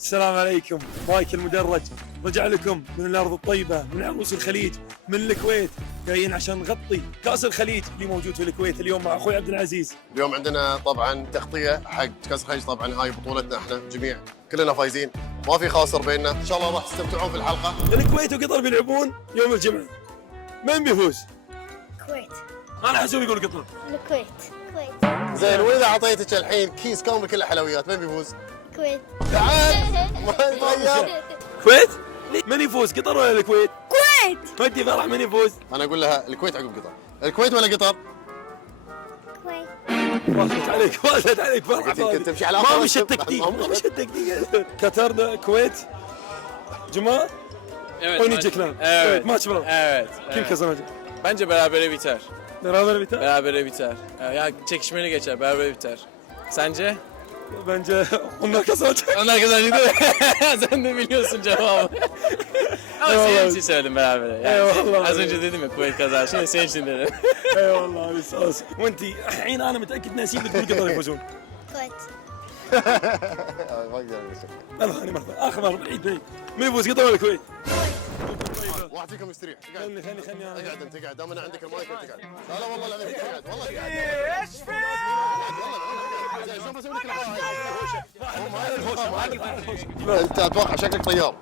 السلام عليكم. مايك المدرج رجع لكم من الارض الطيبه، من عروس الخليج، من الكويت. جايين عشان نغطي كاس الخليج اللي موجود في الكويت اليوم مع اخوي عبد العزيز. اليوم عندنا طبعا تغطيه حق كاس الخليج، طبعا هاي بطولتنا احنا جميع كلنا فايزين، ما في خاسر بيننا، ان شاء الله راح تستمتعون في الحلقه. الكويت وقطر بيلعبون يوم الجمعه، من بيفوز؟ الكويت. انا حسوب يقول قطر. الكويت. زين، واذا اعطيتك الحين كيس كامل كله حلويات من بيفوز؟ الكويت. تعال ما يتغير. الكويت؟ من يفوز، قطر ولا الكويت؟ الكويت. ودي فرح من يفوز؟ انا اقول لها الكويت عقب قطر. الكويت ولا قطر؟ الكويت. فازت عليك فرح. كنت تمشي على ما مش التكتيك، ما مش التكتيك. قطر الكويت Cuma oynayacaklar. Evet. Maç var. Evet. Kim kazanacak? Bence berabere biter. Beraber biter. Berabere biter. Ya çekişmeli geçer, berabere biter. Sence? Bence onlar kazanacak. Onlar kazanacak değil mi? Sen de biliyorsun cevabı. Ama senin için söyledim berabere. Yani Eyvallah. az önce dedim ya Kuveyt kazanır. Şimdi senin için dedim. والله على اساس وانت الحين انا متاكد ناسين بتقول قطر يفوزون. الكويت. ما اقدر أمسك. يلا خليني مرة اخر مرة بعيد بعيد. من يفوز قطر ولا الكويت؟ واحد فيكم يستريح. اقعد خلني اقعد انت قاعد، دام انا عندك المايك انت قاعد. لا والله العظيم انت قاعد، والله قاعد. زين، شوف اسوي لك انت اتوقع شكلك طيار.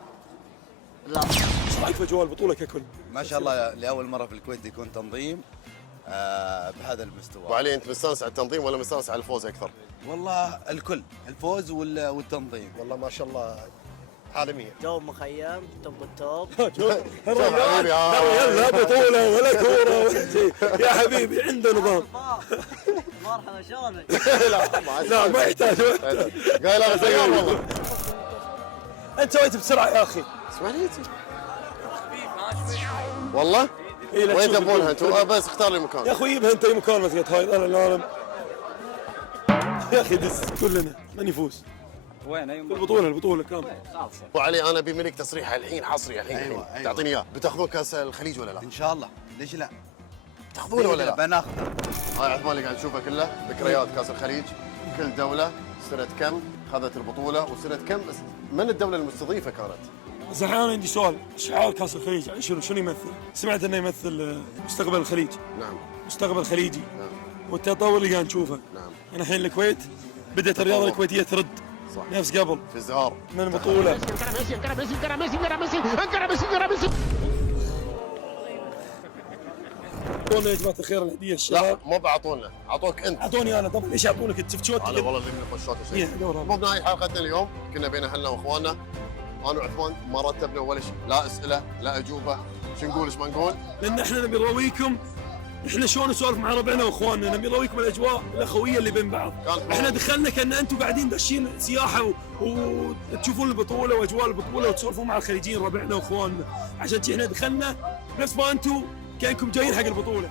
ايش رايك في اجواء البطولة ككل؟ ما شاء الله لاول مره في الكويت يكون تنظيم بهذا ابو المستوى. علي، انت مستانس على التنظيم ولا مستانس على الفوز اكثر؟ والله الكل، الفوز والتنظيم. والله ما شاء الله عالميه. جو مخيم توب التوب. شوف حبيبي، لا بطولة ولا كورة ولا شيء يا حبيبي، عنده نظام. مرحبا شلونك؟ لا ما يحتاج. قايل انا طيار والله. انت سويت بسرعة يا اخي. اسمعني انت. والله؟ إيه، لا وين تشوف تبونها الجول. انتم؟ بس اختار لي يا مكان. اخوي يبها انت اي مكان، بس قلت هاي انا العالم. يا اخي دس كلنا من يفوز وين في البطولة كاملة. ابو علي، انا ابي منك تصريح الحين حصري الحين. أيوة. تعطيني اياه. بتاخذون كاس الخليج ولا لا؟ ان شاء الله، ليش لا؟ تاخذونه ولا لا؟ بناخذ. هاي عثمان اللي قاعد تشوفه كله ذكريات كاس الخليج، كل دوله سنه كم خذت البطوله وسنه كم من الدوله المستضيفه كانت. بس الحين انا عندي سؤال، شعار كاس الخليج شنو يمثل؟ سمعت انه يمثل مستقبل الخليج، نعم مستقبل خليجي نعم والتطور اللي قاعد نشوفه. نعم. يعني الحين الكويت بدأت الرياضة الكويتية ترد صح. نفس قبل في ازدهار. من بطولة. اعطونا يا جماعة الخير الهدية لا الشباب. مو بعطونا، اعطوك انت. اعطوني انا، طب ليش يعطونك انت؟ شفت شوتي انا كذا؟ والله اللي نخش شوط إيه، شيء. دورة. مو بنهاية حلقتنا اليوم كنا بين اهلنا واخواننا، انا وعثمان ما رتبنا ولا شيء، لا اسئله لا اجوبه، شو نقول ايش ما نقول. لان احنا نبي نرويكم احنا شلون نسولف مع ربعنا واخواننا، نبي نرويكم الاجواء الاخويه اللي بين بعض. كانت احنا دخلنا كان انتم قاعدين داشين سياحه وتشوفون البطوله واجواء البطوله وتسولفون مع الخليجيين ربعنا واخواننا، عشان احنا دخلنا نفس ما انتم كانكم جايين حق البطوله.